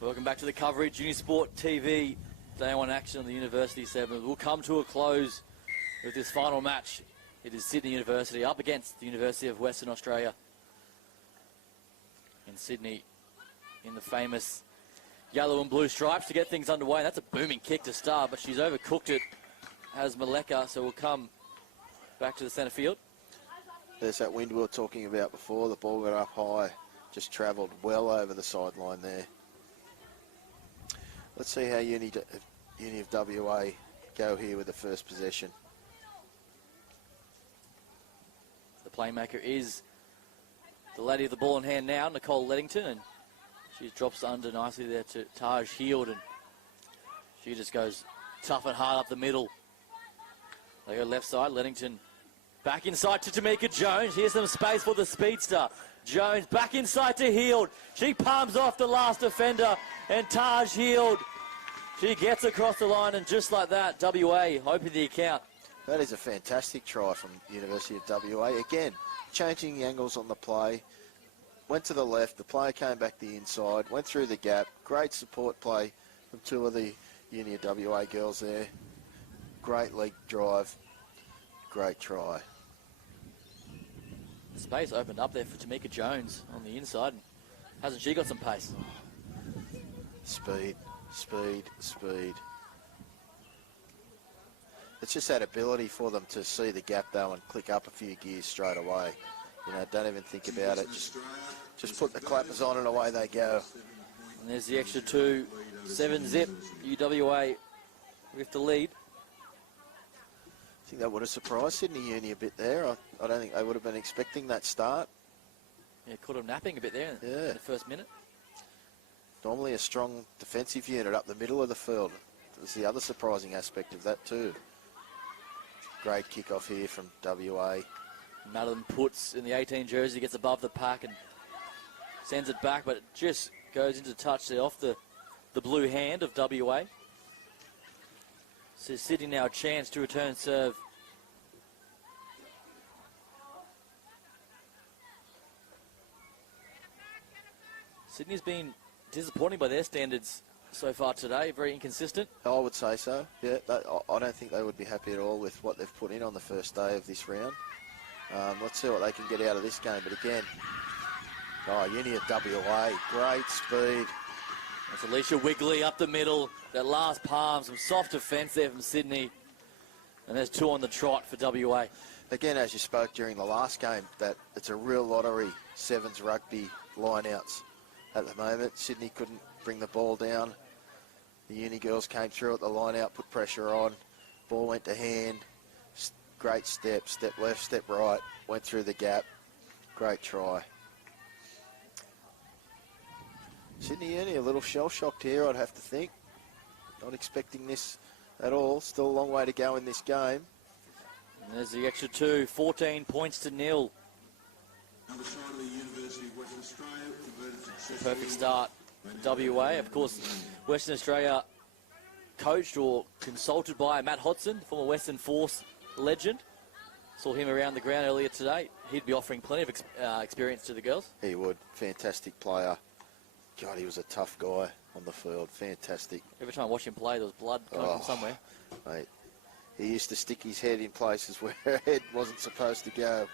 Welcome back to the coverage. Unisport TV, day one action on the University 7. We'll come to a close with this final match. It is Sydney University up against the University of Western Australia in Sydney in the famous yellow and blue stripes to get things underway. And that's a booming kick to start, but she's overcooked it as Maleka, so we'll come back to the centre field. There's that wind we were talking about before. The ball got up high, just travelled well over the sideline there. Let's see how Uni of WA go here with the first possession. The playmaker is the lady of the ball in hand now, Nicole Leddington, and she drops under nicely there to Taj Heald, and she just goes tough and hard up the middle. They go left side, Leddington back inside to Tamika Jones. Here's some space for the speedster. Jones back inside to Heald. She palms off the last defender, and Taj Heald, she gets across the line, and just like that, WA open the account. That is a fantastic try from University of WA. Again, changing the angles on the play. Went to the left, the player came back the inside, went through the gap. Great support play from two of the Uni of WA girls there. Great leg drive, great try. Space opened up there for Tamika Jones on the inside. Hasn't she got some pace? Speed, speed, speed. It's just that ability for them to see the gap though and click up a few gears straight away. You know, don't even think about it. Just put the clappers on and away they go. And there's the extra two. 7-zip. UWA with the lead. I think that would have surprised Sydney Uni a bit there. I don't think they would have been expecting that start. Yeah, caught them napping a bit there in the first minute. Normally a strong defensive unit up the middle of the field. That was the other surprising aspect of that too. Great kick-off here from WA. Madeline Puts in the 18 jersey, gets above the pack and sends it back, but it just goes into touch there off the blue hand of WA. So Sydney now a chance to return serve. Sydney's been disappointing by their standards so far today, very inconsistent. I would say so, yeah. I don't think they would be happy at all with what they've put in on the first day of this round. Let's see what they can get out of this game, but again, Uni of WA, great speed. That's Alicia Wigley up the middle. That last palm, some soft defence there from Sydney. And there's two on the trot for WA. Again, as you spoke during the last game, that it's a real lottery, sevens rugby lineouts at the moment. Sydney couldn't bring the ball down. The Uni girls came through at the lineout, put pressure on. Ball went to hand. Great step left, step right, went through the gap. Great try. Sydney Uni a little shell-shocked here, I'd have to think. Not expecting this at all. Still a long way to go in this game. And there's the extra two, 14 points to nil. Perfect start for WA. Of course, Western Australia coached or consulted by Matt Hodson, former Western Force legend. Saw him around the ground earlier today. He'd be offering plenty of experience to the girls. He would. Fantastic player. God, he was a tough guy on the field. Fantastic. Every time I watch him play, there was blood coming from somewhere. Mate, he used to stick his head in places where her head wasn't supposed to go.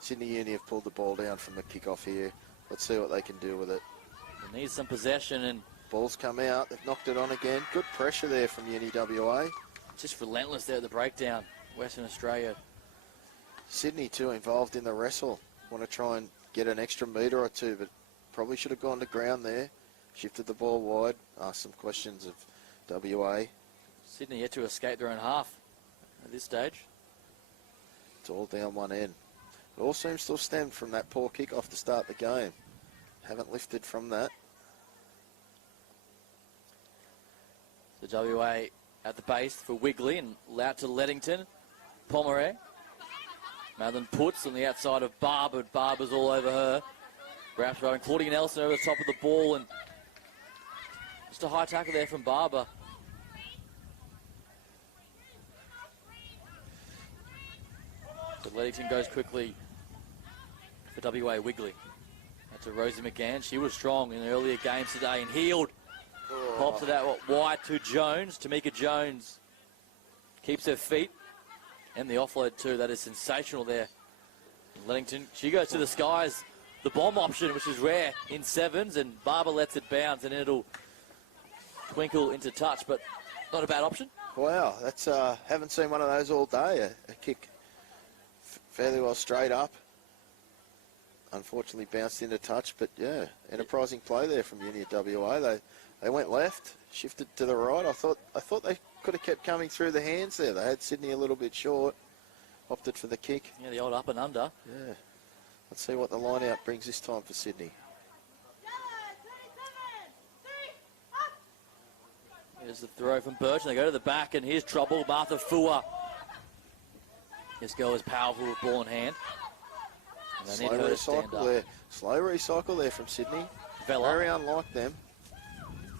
Sydney Uni have pulled the ball down from the kick-off here. Let's see what they can do with it. They need some possession, and ball's come out. They've knocked it on again. Good pressure there from Uni WA. Just relentless there at the breakdown. Western Australia. Sydney too involved in the wrestle. Want to try and get an extra metre or two, but probably should have gone to ground there. Shifted the ball wide. Asked some questions of WA. Sydney yet to escape their own half at this stage. It's all down one end. It all seems to have stemmed from that poor kick-off to start the game. Haven't lifted from that. The WA at the base for Wigley and out to Leddington. Pomeray. Madeline Puts on the outside of Barber. Barber's all over her. Wraps around Claudia Nelson over the top of the ball, and just a high tackle there from Barber. So Leddington goes quickly for WA. Wigley That's to Rosie McGann. She was strong in earlier games today and healed. Pops it out wide to Jones. Tamika Jones keeps her feet. And the offload too. That is sensational there. Leddington, she goes to the skies. The bomb option, which is rare in sevens, and Barber lets it bounce, and it'll twinkle into touch, but not a bad option. Wow, that's haven't seen one of those all day. A kick fairly well straight up. Unfortunately bounced into touch, but yeah, enterprising play there from Uni of WA. They went left, shifted to the right. I thought they could have kept coming through the hands there. They had Sydney a little bit short. Opted for the kick. Yeah, the old up and under. Yeah. Let's see what the line out brings this time for Sydney. Here's the throw from Birch, and they go to the back, and here's trouble. Martha Fua. This girl is powerful with ball in hand. And they need her to stand up. Slow recycle there from Sydney. Vella. Very unlike them.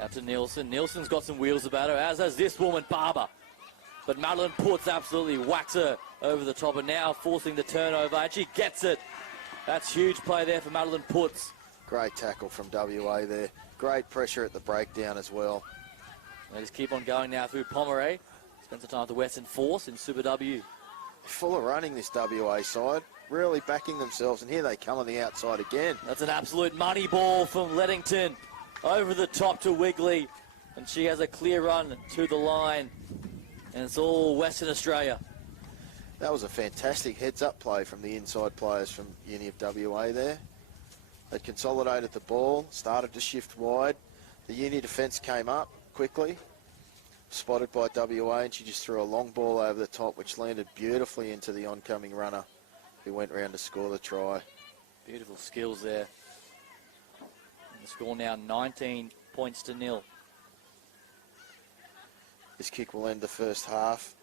Out to Nielsen. Nielsen's got some wheels about her, as has this woman, Barber. But Madeline Putz absolutely whacks her over the top, and now forcing the turnover, and she gets it. That's huge play there for Madeline Putz. Great tackle from WA there. Great pressure at the breakdown as well. They just keep on going now through Pomeroy. Spends the time at the Western Force in Super W. Full of running, this WA side. Really backing themselves, and here they come on the outside again. That's an absolute money ball from Leddington. Over the top to Wigley, and she has a clear run to the line. And it's all Western Australia. That was a fantastic heads-up play from the inside players from Uni of WA there. They consolidated the ball, started to shift wide. The Uni defence came up quickly, spotted by WA, and she just threw a long ball over the top, which landed beautifully into the oncoming runner, who went round to score the try. Beautiful skills there. And the score now 19 points to 0. This kick will end the first half.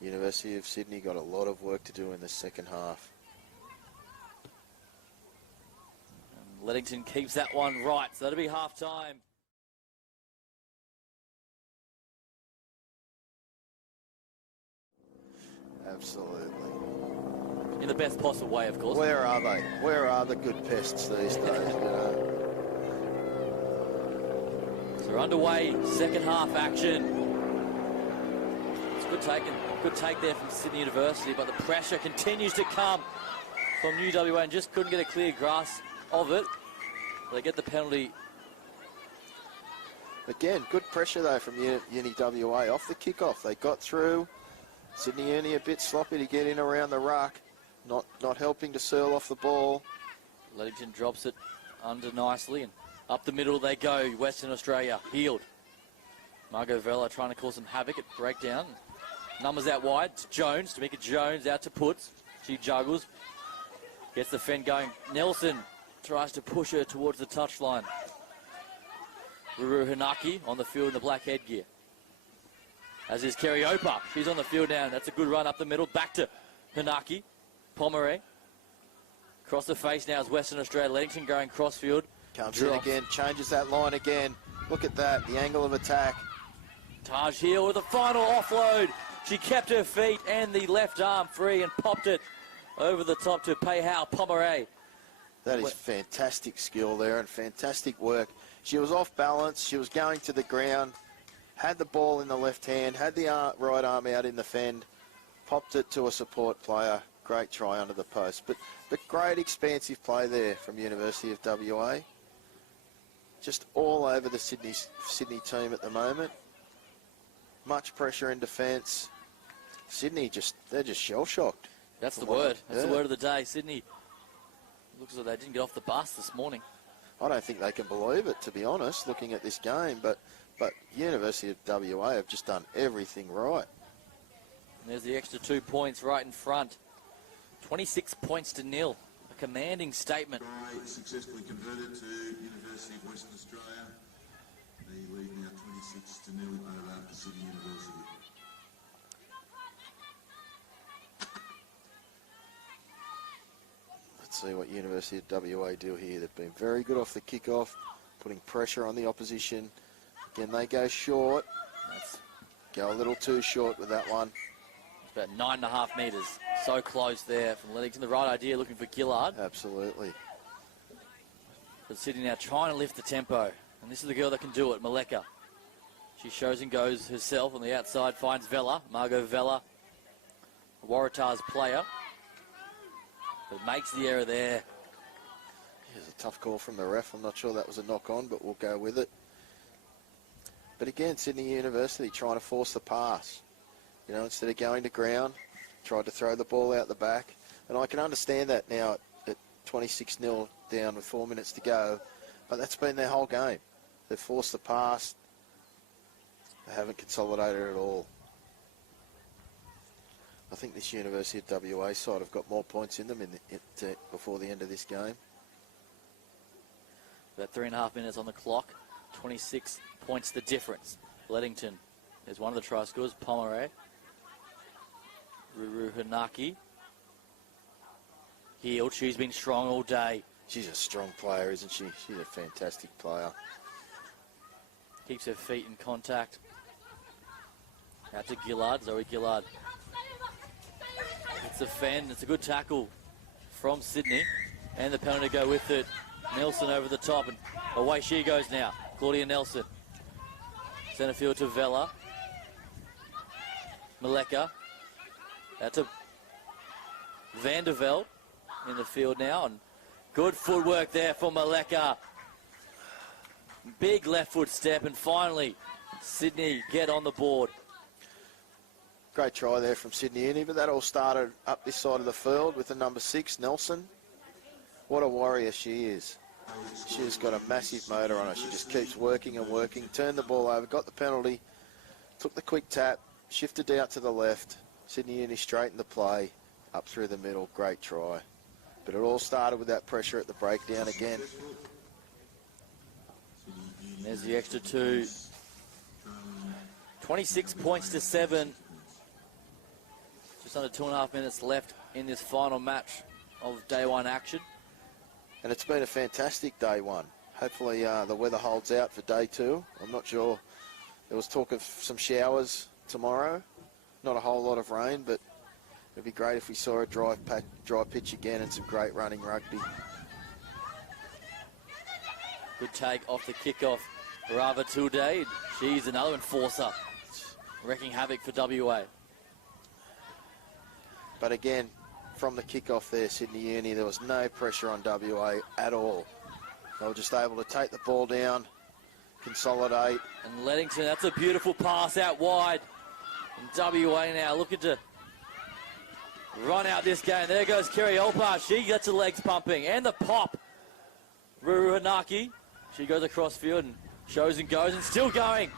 University of Sydney got a lot of work to do in the second half. And Leddington keeps that one right, so that'll be half time. Absolutely. In the best possible way, of course. Where are they? Where are the good pests these days? You know? So we're underway, second half action. It's good take there from Sydney University, but the pressure continues to come from UWA and just couldn't get a clear grasp of it. They get the penalty. Again, good pressure though from Uni WA off the kickoff. They got through. Sydney Uni a bit sloppy to get in around the ruck, not helping to Searle off the ball. Leddington drops it under nicely, and up the middle they go. Western Australia healed. Margot Vella trying to cause some havoc at breakdown. Numbers out wide. It's Jones. Tamika Jones out to Putz. She juggles. Gets the fend going. Nelson tries to push her towards the touchline. Ruru Hanaki on the field in the black headgear. As is Kerry Opa. She's on the field now. That's a good run up the middle. Back to Hanaki. Pomeroy. Across the face now is Western Australia. Leddington going crossfield. Comes in again. Changes that line again. Look at that. The angle of attack. Taj Hill with the final offload. She kept her feet and the left arm free and popped it over the top to Payhao Pomeroy. That is fantastic skill there and fantastic work. She was off balance. She was going to the ground. Had the ball in the left hand. Had the right arm out in the fend. Popped it to a support player. Great try under the post. But great expansive play there from University of WA. Just all over the Sydney team at the moment. Much pressure in defence. Sydney they're just shell-shocked. That's the word. That's the word of the day. Sydney looks like they didn't get off the bus this morning. I don't think they can believe it, to be honest, looking at this game. But University of WA have just done everything right. And there's the extra 2 points right in front. 26 points to 0. A commanding statement. Successfully converted to University of Western Australia. The lead now 26-0 over Sydney University. Let's see what University of WA do here. They've been very good off the kickoff, putting pressure on the opposition. Again, they go short. Go a little too short with that one. It's about 9.5 metres. So close there from Leddington. The right idea, looking for Gillard. Absolutely. But Sydney now trying to lift the tempo. And this is the girl that can do it, Maleka. She shows and goes herself on the outside, finds Vella, Margot Vella, Waratah's player. But makes the error there. Here's a tough call from the ref. I'm not sure that was a knock-on, but we'll go with it. But again, Sydney University trying to force the pass. You know, instead of going to ground, tried to throw the ball out the back. And I can understand that now at 26-0 down with 4 minutes to go. But that's been their whole game. They've forced the pass. They haven't consolidated at all. I think this University of WA side have got more points in them before the end of this game. About 3.5 minutes on the clock. 26 points the difference. Leddington is one of the try scorers. Pomeray. Ruru Hanaki. Healed. She's been strong all day. She's a strong player, isn't she? She's a fantastic player. Keeps her feet in contact. Out to Gillard. Zoe Gillard. It's a fend. It's a good tackle from Sydney. And the penalty to go with it. Nelson over the top. And away she goes now. Claudia Nelson. Centre field to Vella. Maleka. Out to Vanderveld in the field now. And good footwork there for Maleka. Big left foot step. And finally, Sydney get on the board. Great try there from Sydney Uni, but that all started up this side of the field with the number 6, Nelson. What a warrior she is. She's got a massive motor on her. She just keeps working and working. Turned the ball over, got the penalty, took the quick tap, shifted out to the left. Sydney Uni straightened the play, up through the middle. Great try. But it all started with that pressure at the breakdown again. There's the extra 2. 26 points to 7. Just under 2.5 minutes left in this final match of day one action. And it's been a fantastic day one. Hopefully the weather holds out for day 2. I'm not sure. There was talk of some showers tomorrow. Not a whole lot of rain, but it'd be great if we saw a dry pitch again and some great running rugby. Good take off the kickoff. Rava Tulde. She's another enforcer. Wrecking havoc for WA. But again, from the kickoff there, Sydney Uni, there was no pressure on WA at all. They were just able to take the ball down, consolidate. And Leddington, that's a beautiful pass out wide. And WA now looking to run out this game. There goes Kerry Olpar. She gets her legs pumping. And the pop. Ruru Hanaki. She goes across field and shows and goes and still going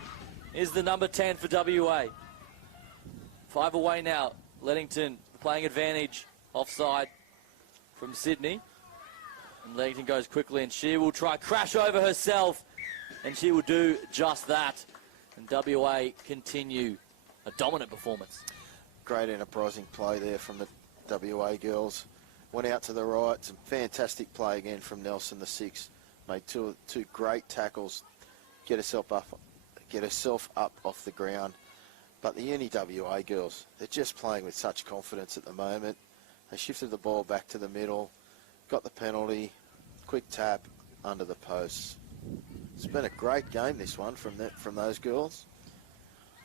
is the number 10 for WA. 5 away now. Leddington playing advantage. Offside from Sydney. And Leddington goes quickly and she will try crash over herself. And she will do just that. And WA continue a dominant performance. Great enterprising play there from the WA girls. Went out to the right. Some fantastic play again from Nelson, the 6. Made two great tackles. Get herself up off the ground. But the Uni WA girls, they're just playing with such confidence at the moment. They shifted the ball back to the middle, got the penalty, quick tap under the posts. It's been a great game, this one, from those girls.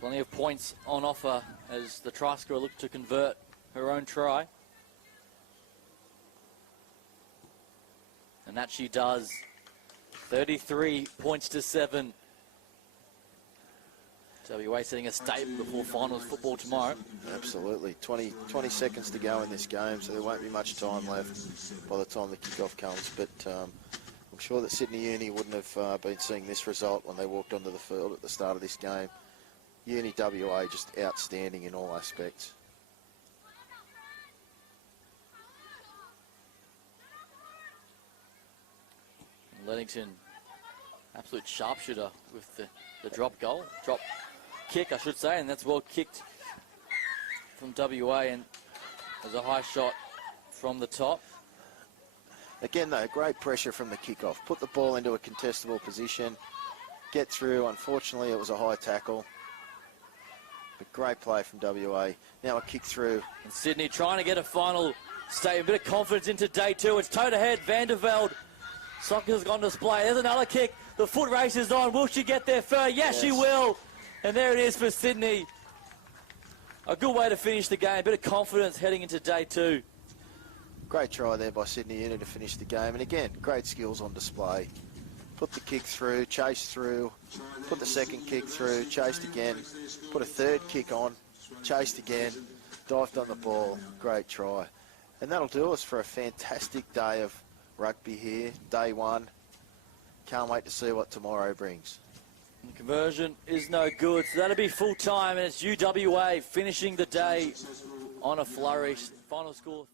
Plenty of points on offer as the try scorer looked to convert her own try. And that she does. 33 points to 7. WA setting a statement before finals football tomorrow. Absolutely. 20 seconds to go in this game, so there won't be much time left by the time the kickoff comes. But I'm sure that Sydney Uni wouldn't have been seeing this result when they walked onto the field at the start of this game. Uni WA just outstanding in all aspects. Leddington, absolute sharpshooter with the drop kick, I should say, and that's well kicked from WA, and there's a high shot from the top. Again, though, great pressure from the kickoff. Put the ball into a contestable position, get through. Unfortunately, it was a high tackle. But great play from WA. Now a kick through. And Sydney trying to get a final statement, a bit of confidence into day 2. It's toe to head, Vanderveld Soccer's on display. There's another kick. The foot race is on. Will she get there first? Yes, she will. And there it is for Sydney. A good way to finish the game. A bit of confidence heading into day 2. Great try there by Sydney Uni to finish the game. And again, great skills on display. Put the kick through, chased through, put the second kick through, chased again, put a third kick on, chased again, dived on the ball. Great try. And that'll do us for a fantastic day of rugby here, day 1. Can't wait to see what tomorrow brings. The conversion is no good, so that'll be full time, and it's UWA finishing the day on a flourish. Final score.